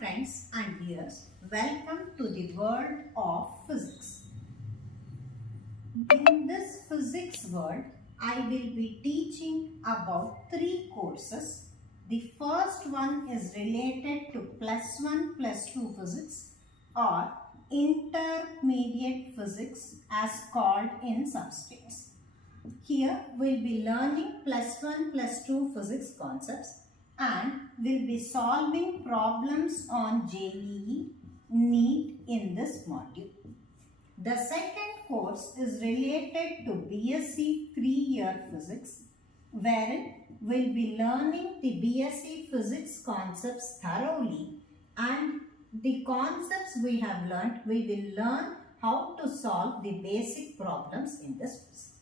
friends and viewers, welcome to the world of physics. In this physics world, I will be teaching about 3 courses. The first one is related to +1 +2 physics or intermediate physics as called in some states. Here we will be learning +1 +2 physics concepts and will be solving problems on JEE, NEET in this module. The second course is related to BSc 3-year physics, wherein we will be learning the BSc physics concepts thoroughly, and the concepts we have learnt, we will learn how to solve the basic problems in this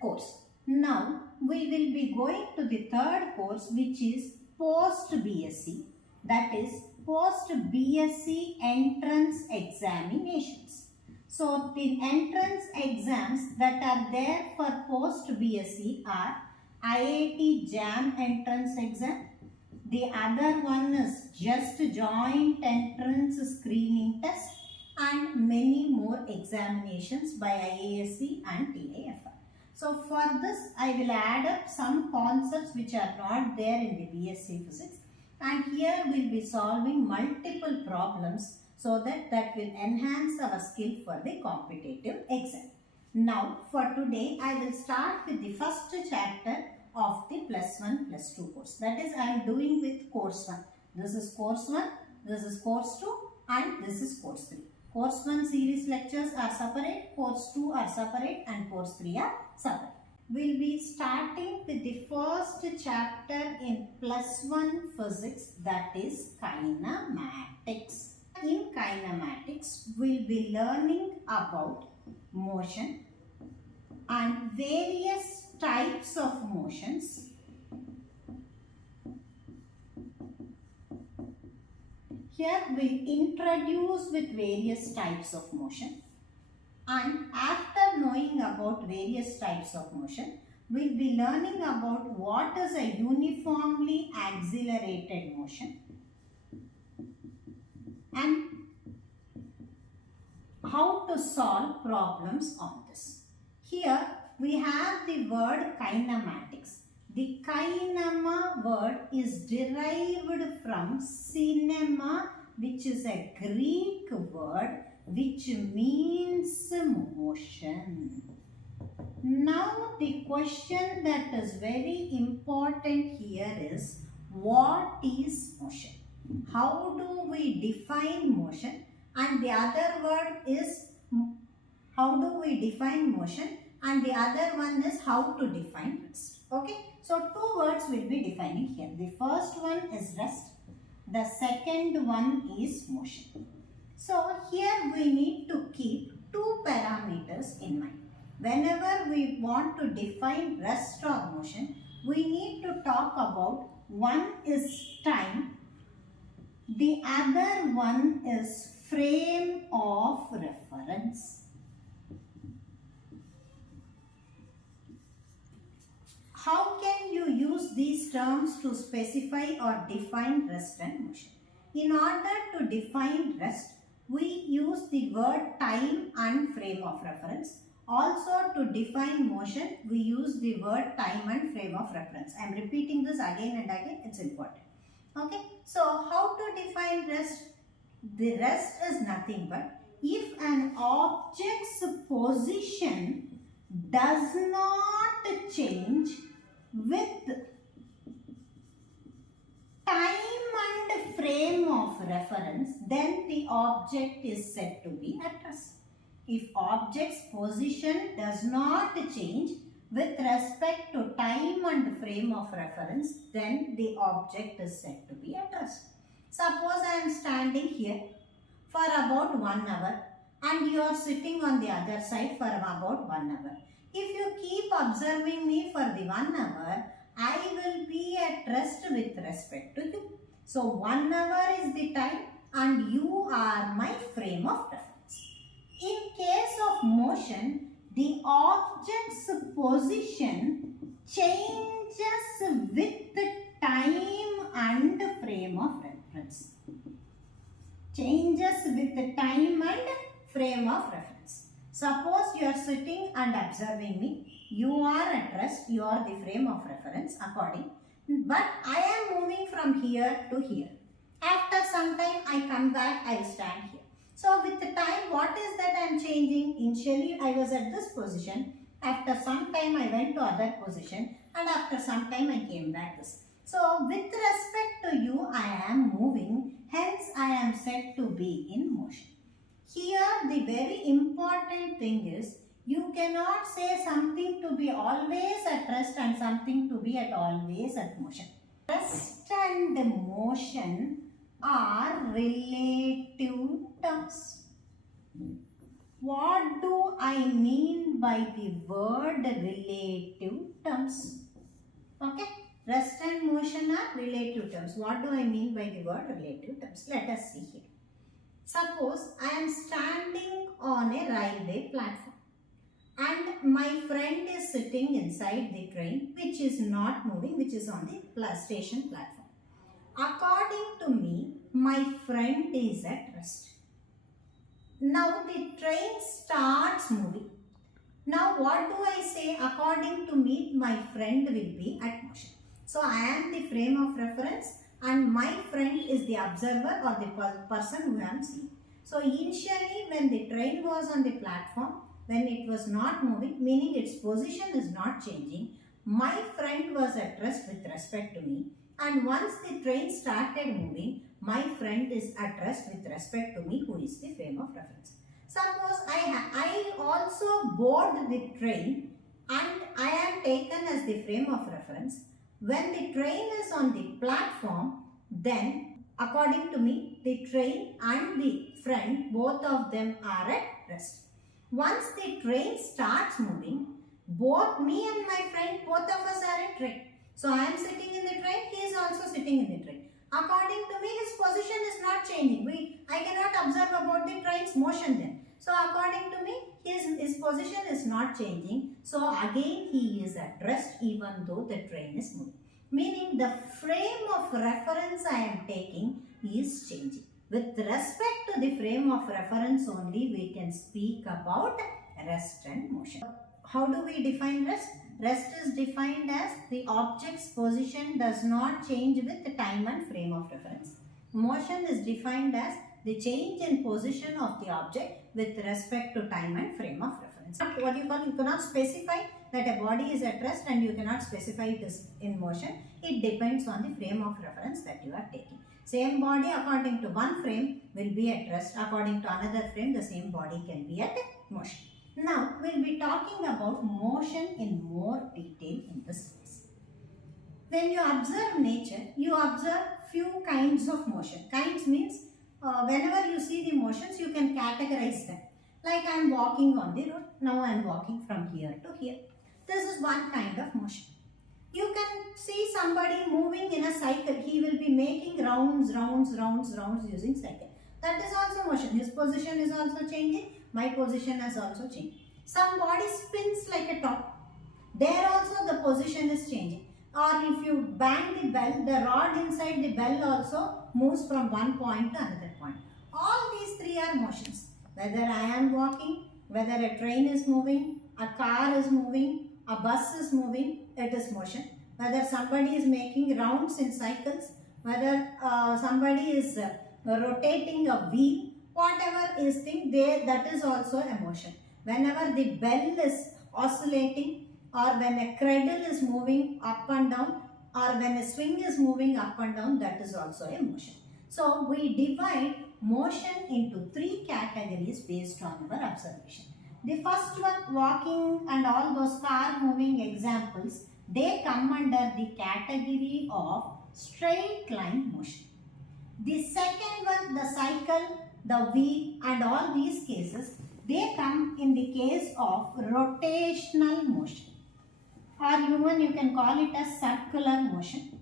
course. Now, we will be going to the third course, which is post-BSc, that is post-BSc entrance examinations. So, the entrance exams that are there for post-BSc are IIT JAM entrance exam. The other one is just joint entrance screening test and many more examinations by IASC and TIFR. So for this, I will add up some concepts which are not there in the BSc physics, and here we will be solving multiple problems so that will enhance our skill for the competitive exam. Now for today, I will start with the first chapter of the +1 +2 course. That is, I am doing with course 1. This is course 1, this is course 2 and this is course 3. Course 1 series lectures are separate, course 2 are separate and course 3 are separate. We will be starting with the first chapter in +1 physics, that is kinematics. In kinematics, we will be learning about motion and various types of motions. Here we introduce with various types of motion, and after knowing about various types of motion, we will be learning about what is a uniformly accelerated motion and how to solve problems on this. Here we have the word kinematics. The kinema word is derived from cinema, which is a Greek word which means motion. Now the question that is very important here is, what is motion? How do we define motion? And the other word is, how do we define motion? And the other one is how to define rest. Okay, so 2 words will be defining here. The first one is rest. The second one is motion. So here we need to keep 2 parameters in mind. Whenever we want to define rest or motion, we need to talk about, one is time, the other one is frame of reference. How can you use these terms to specify or define rest and motion? In order to define rest, we use the word time and frame of reference. Also to define motion, we use the word time and frame of reference. I am repeating this again and again, it's important. Okay, so how to define rest? The rest is nothing but if an object's position does not change with time and frame of reference, then the object is said to be at rest. If object's position does not change with respect to time and frame of reference, then the object is said to be at rest. Suppose I am standing here for about 1 hour and you are sitting on the other side for about 1 hour. If you keep observing me for the 1 hour, I will be at rest with respect to you. So 1 hour is the time and you are my frame of reference. In case of motion, the object's position changes with time and frame of reference. changes with the time and frame of reference. Suppose you are sitting and observing me. You are at rest. You are the frame of reference according. But I am moving from here to here. After some time I come back, I stand here. So with the time, what is that I am changing? Initially I was at this position. After some time I went to other position, and after some time I came back this. So with respect to you, I am moving, hence I am said to be in motion. Here the very important thing is, you cannot say something to be always at rest and something to be at always at motion. Rest and motion are relative terms. What do I mean by the word relative terms? Okay, rest and motion are relative terms. What do I mean by the word relative terms? Let us see here. Suppose I am standing on a railway platform and my friend is sitting inside the train which is not moving, which is on the station platform. According to me, my friend is at rest. Now the train starts moving. Now what do I say? According to me, my friend will be at motion. So I am the frame of reference and my friend is the observer or the person who I am seeing. So initially when the train was on the platform, when it was not moving, meaning its position is not changing, my friend was at rest with respect to me. And once the train started moving, my friend is at rest with respect to me, who is the frame of reference. Suppose I also board the train and I am taken as the frame of reference. When the train is on the platform, then according to me, the train and the friend, both of them are at rest. Once the train starts moving, both me and my friend, both of us are at train. So I am sitting in the train, he is also sitting in the train. According to me, his position is not changing. I cannot observe about the train's motion then. So according to me, his position is not changing. So again he is at rest even though the train is moving. Meaning the frame of reference I am taking is changing. With respect to the frame of reference only, we can speak about rest and motion. How do we define rest? Rest is defined as the object's position does not change with the time and frame of reference. Motion is defined as the change in position of the object with respect to time and frame of reference. What you call, you cannot specify that a body is at rest and you cannot specify it is in motion. It depends on the frame of reference that you are taking. Same body according to one frame will be at rest. According to another frame, the same body can be at motion. Now, we will be talking about motion in more detail in this case. When you observe nature, you observe few kinds of motion. Kinds means whenever you see the motions, you can categorize them. Like I am walking on the road, now I am walking from here to here. This is one kind of motion. You can see somebody moving in a cycle. He will be making rounds using cycle. That is also motion. His position is also changing. My position has also changed. Some body spins like a top. There also the position is changing. Or if you bang the bell, the rod inside the bell also moves from one point to another point. All these three are motions. Whether I am walking, whether a train is moving, a car is moving, a bus is moving, it is motion. Whether somebody is making rounds in cycles, whether somebody is rotating a wheel, whatever is thing there, that is also a motion. Whenever the bell is oscillating, or when a cradle is moving up and down, or when a swing is moving up and down, that is also a motion. So we divide motion into three categories based on our observation. The first one, walking and all those car moving examples, they come under the category of straight line motion. The second one, the cycle, the wheel and all these cases, they come in the case of rotational motion. Or even you can call it as circular motion.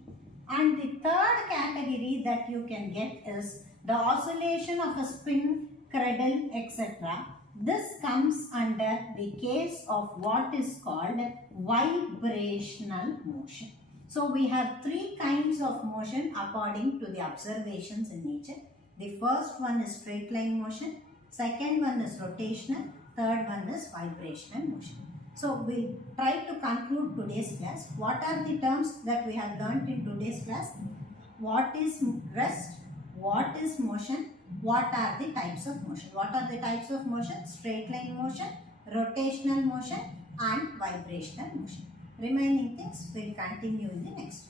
And the third category that you can get is the oscillation of a spin, cradle, etc. This comes under the case of what is called vibrational motion. So we have three kinds of motion according to the observations in nature. The first one is straight line motion, second one is rotational, third one is vibrational motion. So we'll try to conclude today's class. What are the terms that we have learnt in today's class? What is rest? What is motion? What are the types of motion? What are the types of motion? Straight line motion, rotational motion and vibrational motion. Remaining things will continue in the next class.